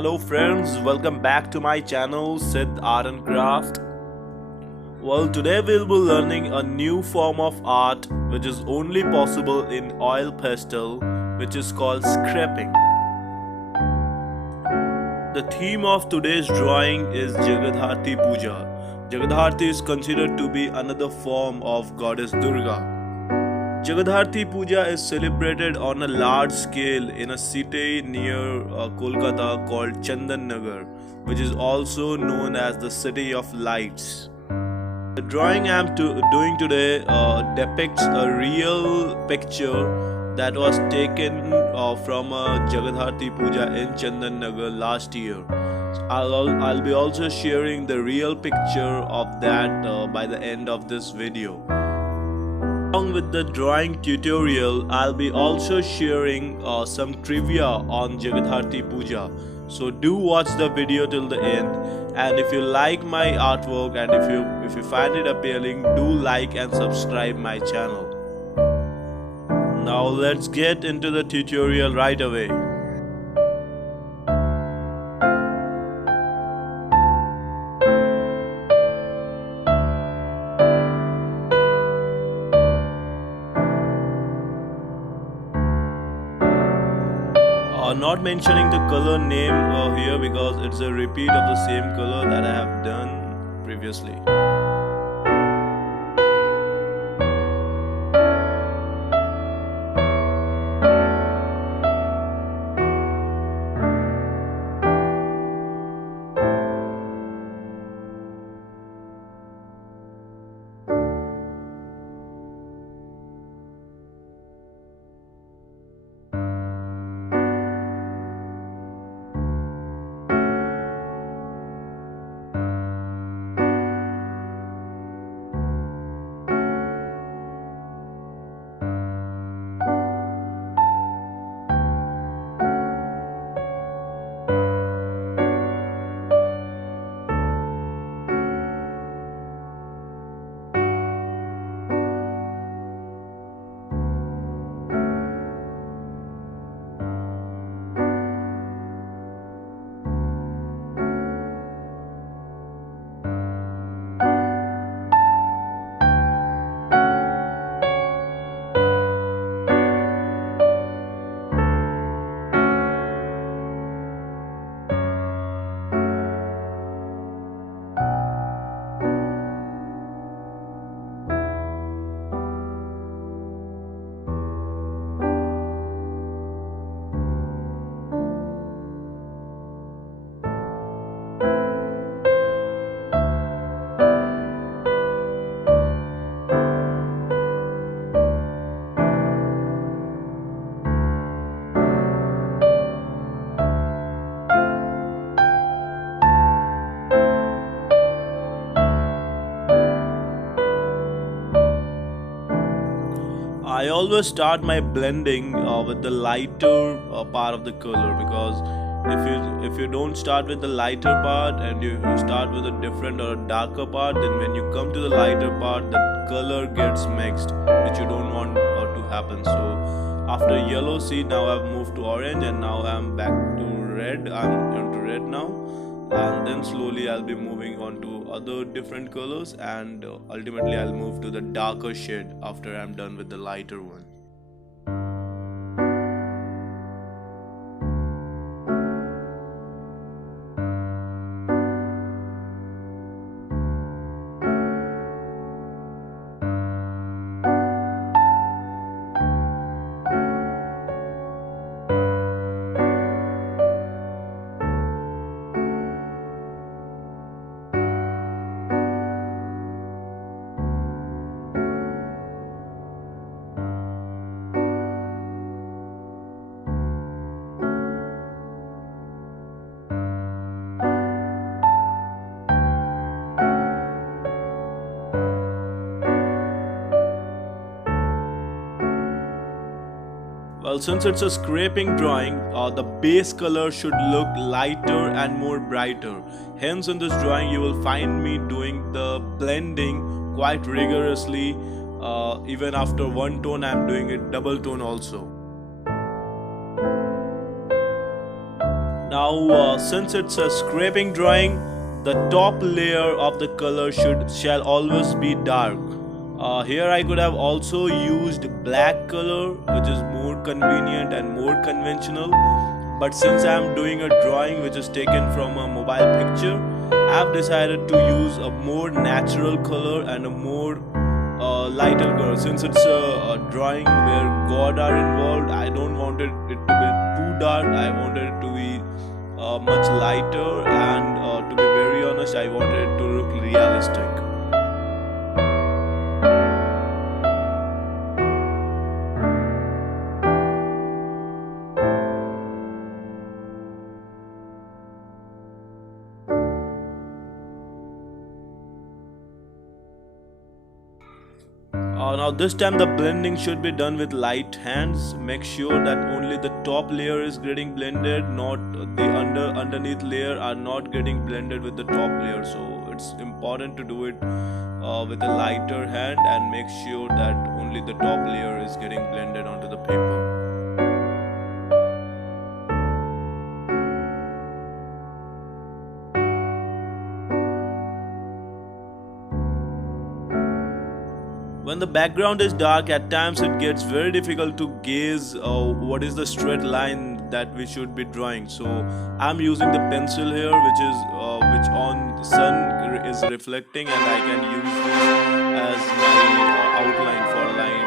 Hello friends, welcome back to my channel Sid Art and Craft. Well, today we'll be learning a new form of art which is only possible in oil pastel, which is called scraping. The theme of today's drawing is Jagadhatri Puja. Jagadhatri is considered to be another form of Goddess Durga. Jagadhatri Puja is celebrated on a large scale in a city near Kolkata called Chandannagar, which is also known as the City of Lights. The drawing I am doing today depicts a real picture that was taken from a Jagadhatri Puja in Chandannagar last year. I'll be also sharing the real picture of that by the end of this video. Along with the drawing tutorial, I'll be also sharing some trivia on Jagadhatri Puja. So do watch the video till the end, and if you like my artwork and if you find it appealing, do like and subscribe my channel. Now let's get into the tutorial right away. Not mentioning the color name here because it's a repeat of the same color that I have done previously. I always start my blending with the lighter part of the color, because if you don't start with the lighter part and you start with a different or a darker part, then when you come to the lighter part, the color gets mixed, which you don't want to happen. So after yellow, see, now I've moved to orange and now I'm back to red. I'm into red now, and then slowly I'll be moving on to other different colors, and ultimately I'll move to the darker shade after I'm done with the lighter one. Well, since it's a scraping drawing, the base color should look lighter and more brighter. Hence, in this drawing, you will find me doing the blending quite rigorously. Even after one tone, I'm doing it double tone also. Now, since it's a scraping drawing, the top layer of the color shall always be dark. Here I could have also used black color, which is more convenient and more conventional. But since I am doing a drawing which is taken from a mobile picture, I've decided to use a more natural color and a more lighter color. Since it's a drawing where God are involved, I don't want it to be too dark. I wanted it to be much lighter, and to be very honest, I wanted it to look realistic. Now this time the blending should be done with light hands. Make sure that only the top layer is getting blended, not the underneath layer are not getting blended with the top layer. So it's important to do it with a lighter hand and make sure that only the top layer is getting blended onto the paper. When the background is dark, at times it gets very difficult to gaze what is the straight line that we should be drawing. So I'm using the pencil here, which on the sun is reflecting, and I can use this as my outline for line.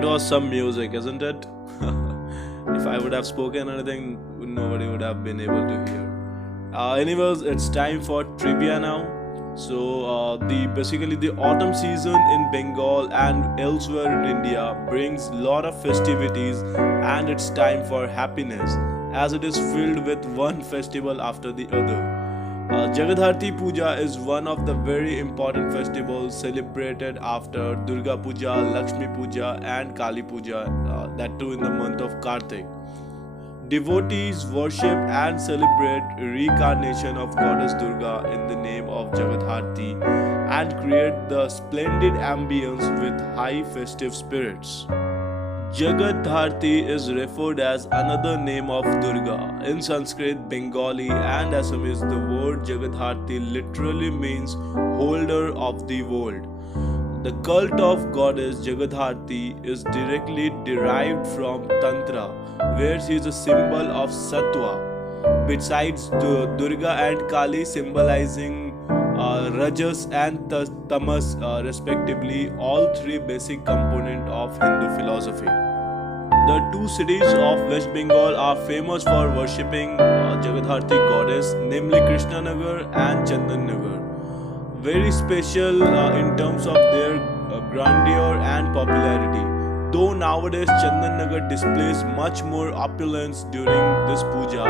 That was some music, isn't it? If I would have spoken anything, nobody would have been able to hear. Anyways, it's time for trivia now. So, the autumn season in Bengal and elsewhere in India brings lot of festivities, and it's time for happiness, as it is filled with one festival after the other. Jagadhatri Puja is one of the very important festivals celebrated after Durga Puja, Laxmi Puja, and Kali Puja, that too in the month of Kartik. Devotees worship and celebrate reincarnation of Goddess Durga in the name of Jagadhatri and create the splendid ambience with high festive spirits. Jagadhatri is referred as another name of Durga. In Sanskrit, Bengali, and Assamese, the word Jagadhatri literally means holder of the world. The cult of Goddess Jagadhatri is directly derived from Tantra, where she is a symbol of sattva. Besides Durga and Kali symbolizing Rajas and Tamas, respectively, all three basic components of Hindu philosophy. The two cities of West Bengal are famous for worshipping Jagadhatri goddess, namely Krishnanagar and Chandannagar. Very special in terms of their grandeur and popularity. Though nowadays Chandannagar displays much more opulence during this puja,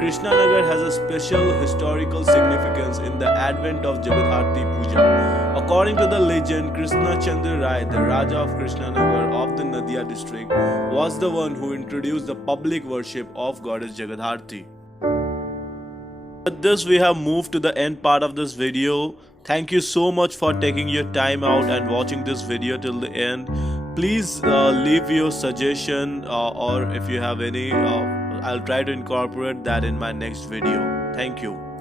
Krishnanagar has a special historical significance in the advent of Jagadhatri Puja. According to the legend, Krishna Chandra Rai, the Raja of Krishnanagar of the Nadia district, was the one who introduced the public worship of Goddess Jagadhatri. With this, we have moved to the end part of this video. Thank you so much for taking your time out and watching this video till the end. Please leave your suggestion or if you have any, I'll try to incorporate that in my next video. Thank you.